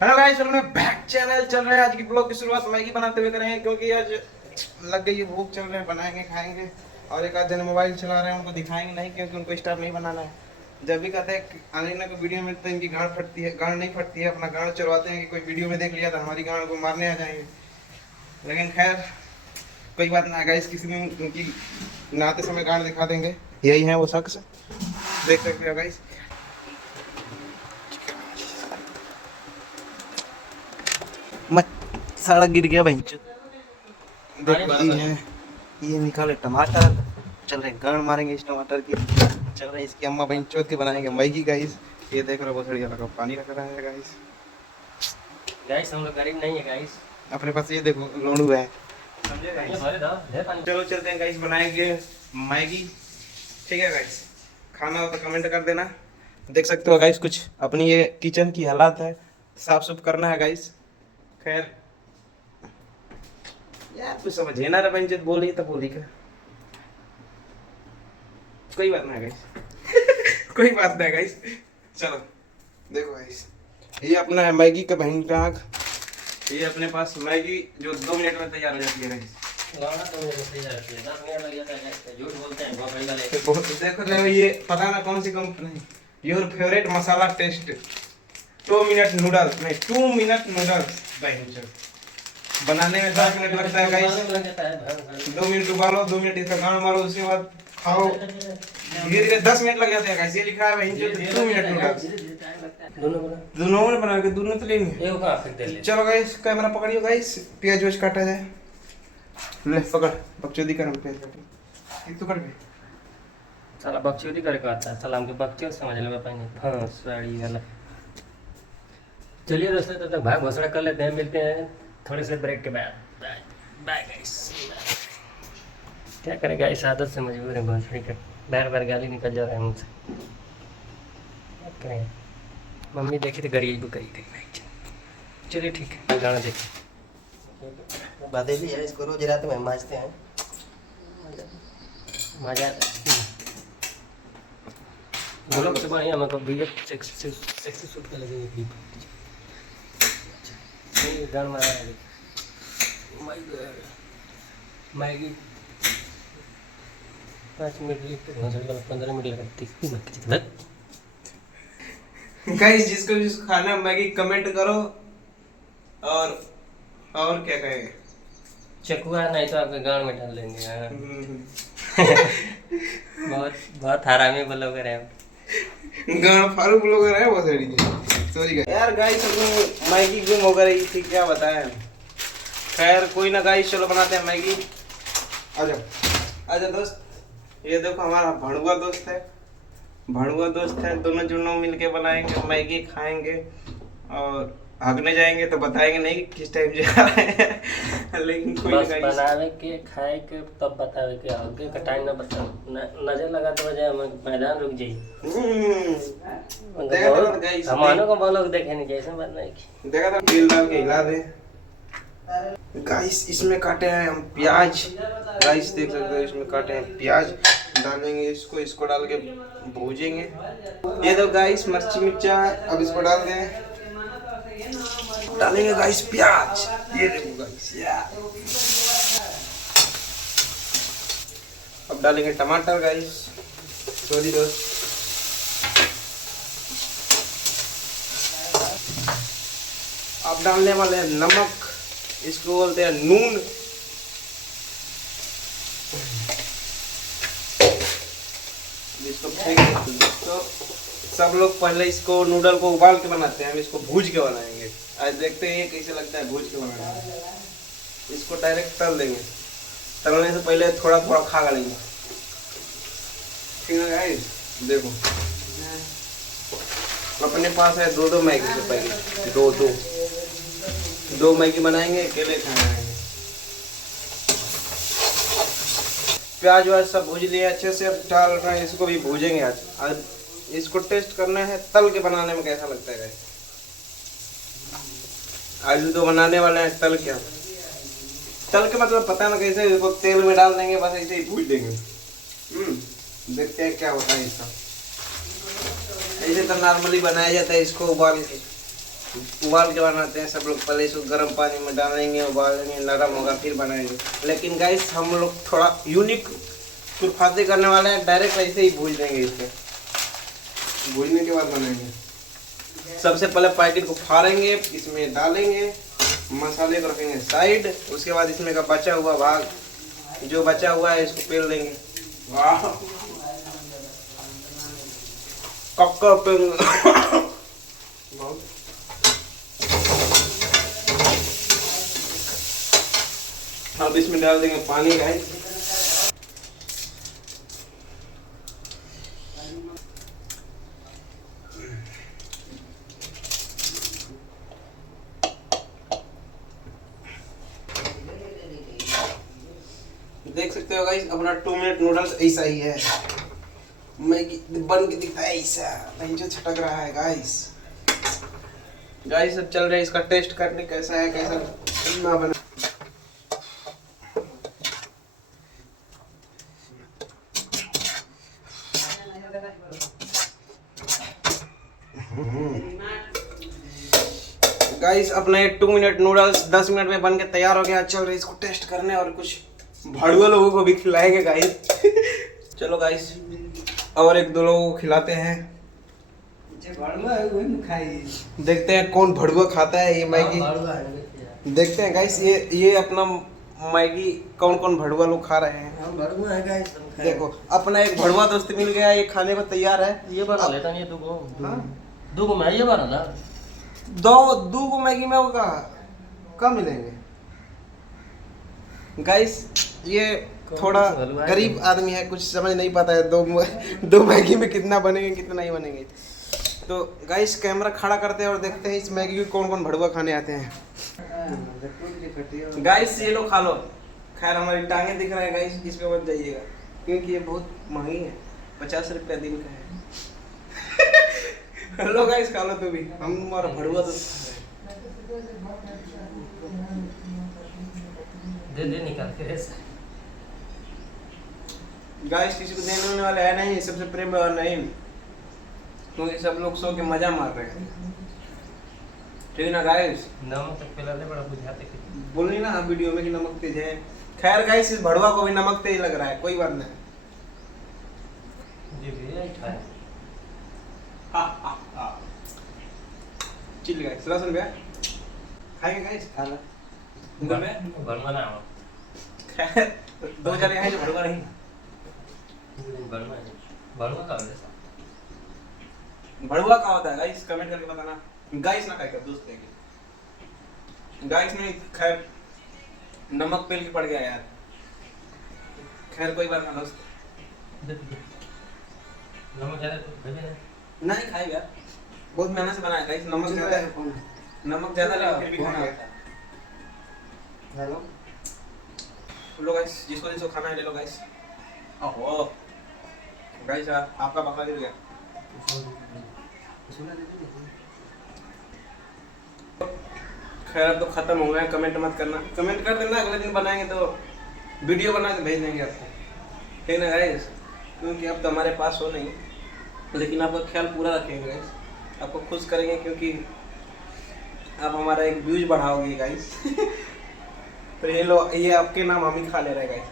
Hello guys, welcome back channel. चल रहे हैं आज की ब्लॉग की शुरुआत मैगी बनाते हुए करेंगे, क्योंकि आज लग गई है भूख। चल रहे हैं, बनाएंगे खाएंगे। और एक आध जन मोबाइल चला रहे हैं, उनको दिखाएंगे नहीं, क्योंकि उनको स्टार्ट नहीं बनाना है। जब भी कहते हैं अलीना को वीडियो में, तो इनकी गांड फटती है। गांड नहीं फटती है, अपना गांड चलवाते हैं कि कोई वीडियो में देख लिया तो हमारी गांड को मारने आ जाएंगे। लेकिन खैर कोई बात ना गाइस, किसी दिन उनकी नहाते समय गांड दिखा देंगे। यही है वो शख्स, देख सकते हो गाइस। मत सारा गिर गया भाई। देखो ये निकाले टमाटर। चल रहे गांड मारेंगे इस टमाटर की। चल रहे इसकी अम्मा बहन चोट के बनाएंगे मैगी गाइस। ये देख रहे हो, बहुत बढ़िया लगा, पानी रख रहा है गाइस। गाइस हम लोग गरीब नहीं है गाइस। अपने पास ये देखो लोड़ू है, समझे ये गाइस। भरे दो ढेर पानी। चलो चलते हैं गाइस, बनाएंगे मैगी। ठीक है गाइस, खाना हो तो कमेंट कर देना। देख सकते हो गाइस, कुछ अपनी ये किचन की हालात है, साफ सुफ करना है गाइस। खैर यार कुछ समझे ना, रंजित बोली तो बोली का कोई बात ना गाइस। कोई बात नहीं गाइस। चलो देखो गाइस, ये अपना है मैगी का बहन का आँख। ये अपने पास मैगी जो 2 मिनट में तैयार हो जाती है गाइस। गाना तो मुझे सही जाती है 10 मिनट लग जाता है गाइस। झूठ बोलते हैं बहुत बढ़िया लेके। बहुत देखो रहे हो, ये पता ना कौन सी company. Your favourite masala taste 2 minute noodles, नहीं 2 मिनट नूडल्स बहन। बनाने में 10 मिनट लगता है गाइस। लग जाता है 2 मिनट उबालो, 2 मिनट इसका गांड मारो, उसके बाद खाओ। धीरे धीरे 10 मिनट लग जाते हैं गाइस। ये लिखा है वहीं जो 2 मिनट नूडल्स। दोनों में बना के दोनों तो लेंगे। ये कहां फेंक दे ले। चलो गाइस, कैमरा पकड़ियो गाइस, प्याज वेज काटा जाए। ले पकड़, बकचोदी कर, हम प्याज काटे ये तो कर भी। साला बकचोदी करके आता है। साला हमके बकचोद समझ ले पाएंगे। हां साड़ी वाला। चलिए दोस्तों, तब तक भाग घोषणा कर लेते हैं। मिलते हैं थोड़े से ब्रेक के बाद। Bye bye guys. क्या करें गाइस, आदत से मजबूर है घोषणा कर। बार बार गाली निकल जा रहा है मुझसे। क्या करें, मम्मी देखी तो गरीब करी थी। चलिए ठीक है, गाना देखिए। बदेली है, इसको रोज रात में मांजते हैं। मजा बोलो से बढ़िया मतलब वीडियो सेक्सी शूट कर लगे क्लिप। ये गान मारा है मैगी 5 मिनट लिखते हैं, 15 मिनट लगती है। गाइस जिसको जिसको खाना है मैगी कमेंट करो। और क्या कहेंगे। चकुआ नहीं तो आपके गाँव में डाल देंगे। हाँ। बहुत बहुत हरामी ब्लॉगर है। गाना फारूक लोग रहे बहुत सड़ी। सॉरी यार गाइस, अपनी मैगी गुम हो गई थी, क्या बताएं। खैर कोई ना गाइस, चलो बनाते हैं मैगी। आजा आजा दोस्त। ये देखो हमारा भड़ुआ दोस्त है। भड़ुआ दोस्त है, दोनों जुड़ों मिलके बनाएंगे मैगी, खाएंगे और भागने जाएंगे तो बताएंगे नहीं कि किस टाइम जा रहे हैं। लेकिन कोई बस ना गाइस, बनावे के खाए के तब बतावे के आगे का टाइम ना बता। नजर लगा तो वजह हम मैदान रुक जाई। देखा था गाइस, हमारे को ब्लॉग देखे नहीं जैसे बात नहीं की। देखा था तेल डाल के हिला दे। गाइस इसमें काटे हैं हम प्याज। गाइस देख सकते हो, इसमें काटे हैं प्याज। डालेंगे इसको डाल के भूजेंगे। ये दो गाइस मिर्ची मिर्चा, अब इसको डाल दें। डालेंगे गाइस प्याज। ये देखो गाइस यार। अब डालेंगे टमाटर गाइस। सॉरी दोस्त। अब डालने वाले हैं नमक, इसको बोलते हैं नून। इसको फेंक तो सब लोग पहले इसको नूडल को उबाल के बनाते हैं, हम इसको भूज के बनाएंगे। आज देखते हैं ये कैसे लगता है भूज के बनाने। इसको डायरेक्ट तल देंगे, तलने से पहले थोड़ा थोड़ा खा लेंगे। ठीक है गाइस, देखो अपने पास है 2 मैगी के पैकेट। दो मैगी बनाएंगे, अकेले खाएंगे। प्याज व्याज सब भूज लिए अच्छे से। अब डाल रहे हैं, इसको भी भूजेंगे आज इसको टेस्ट करना है तल के बनाने में कैसा लगता है। आज तो बनाने वाले हैं तल के मतलब पता ना कैसे, इसको तेल में डाल देंगे, बस ऐसे ही भूज देंगे। देखते हैं क्या होता है इसका। ऐसे तो नॉर्मली बनाया जाता है, इसको उबाल के। उबाल के बनाते हैं सब लोग। पहले इसको गर्म पानी में डालेंगे, उबालेंगे, नरम होगा फिर बनाएंगे। लेकिन गाइस हम लोग थोड़ा यूनिक खुरफाते करने वाले हैं, डायरेक्ट ऐसे ही भून देंगे। इसको भूनने के बाद बनाएंगे। सबसे पहले पैकेट को फाड़ेंगे, इसमें डालेंगे, मसाले को रखेंगे साइड। उसके बाद इसमें का बचा हुआ भाग, जो बचा हुआ है इसको पेल देंगे। वाह कक्का पेल बहुत। अब इसमें डाल देंगे पानी गाइस। देख सकते हो गाइस अपना 2 मिनट नूडल्स ऐसा ही है। मैगी बन के दिखता है ऐसा, जो छटक रहा है गाइस। गाइस अब चल रहा है इसका टेस्ट करने, कैसा है कैसा ना बना। गाइस अपना ये 2 मिनट नूडल्स 10 मिनट में बन के तैयार हो गया। चल रहे इसको टेस्ट करने और कुछ भड़ुआ लोगों को भी खिलाएंगे गाइस। चलो गाइस और 1-2 लोगों को खिलाते हैं। देखते हैं कौन भड़ुआ खाता है ये मैगी। देखते हैं गाइस ये अपना मैगी कौन कौन भड़ुआ लोग खा रहे हैं। हम भड़ुआ है गाइस। देखो अपना एक भड़ुआ दोस्त मिल गया, ये खाने को तैयार है। ये बना लेता नहीं दो को। हाँ? दो को मैं ये बना ला। दो को मैगी में होगा कब मिलेंगे गाइस। ये थोड़ा गरीब आदमी है, कुछ समझ नहीं पाता है दो मैगी में कितना बनेंगे कितना नहीं बनेंगे। तो गाइस कैमरा खड़ा करते हैं और देखते हैं इस मैगी को कौन कौन भड़ुआ खाने आते हैं। गाइस ये लो खा लो। खैर हमारी टांगे दिख रहा है गाइस, इस पे मत जाइएगा क्योंकि ये बहुत महंगी है, 50 रुपया दिन का है। हेलो गाइस खा लो तू भी, हम हमारा भड़ुआ तो दे निकाल के ऐसा। गाइस किसी को देने होने वाला है नहीं, सबसे प्रेम और नहीं, क्योंकि सब लोग सो के मजा मार रहे हैं। ठीक है ना गाइस। नमक तक पिला ले, बड़ा बुझाते कि बोलनी ना वीडियो में कि नमक तेज है। खैर गाइस इस भड़ुआ को भी नमक तेज लग रहा है, कोई बात नहीं। जी भी अच्छा है। चिल गाइस लहसुन भैया खाएंगे गाइस। खा लो भड़ुआ ना हो। खैर 2 जने हैं जो भड़ुआ नहीं। भड़ुआ का वैसा भड़ुआ का होता है गाइस, कमेंट करके बताना। गाइस ना खाएगा दोस्त कहेंगे। गाइस नहीं खैर नमक पेल के पड़ गया यार। खैर कोई बात ना दोस्त। नमक ज्यादा तो भेजे नहीं खाएगा, बहुत मेहनत से बनाया गाइस। नमक ज्यादा है, नमक ज्यादा लगा फिर भी खाएगा। हेलो लो गाइस जिसको जिसको खाना है ले लो गाइस। ओहो गाइस आपका बकरा गिर गया। खैर अब तो खत्म हो गया। कमेंट मत करना, कमेंट कर देना, अगले दिन बनाएंगे तो वीडियो बना के भेज देंगे आपको। ठीक ना गाइस, क्योंकि अब तो हमारे पास हो नहीं, लेकिन आपका ख्याल पूरा रखेंगे गाइस, आपको खुश करेंगे क्योंकि आप हमारा एक व्यूज बढ़ाओगे गाइस। तो ये लो ये आपके नाम हम ही खा ले रहे हैं गाइस।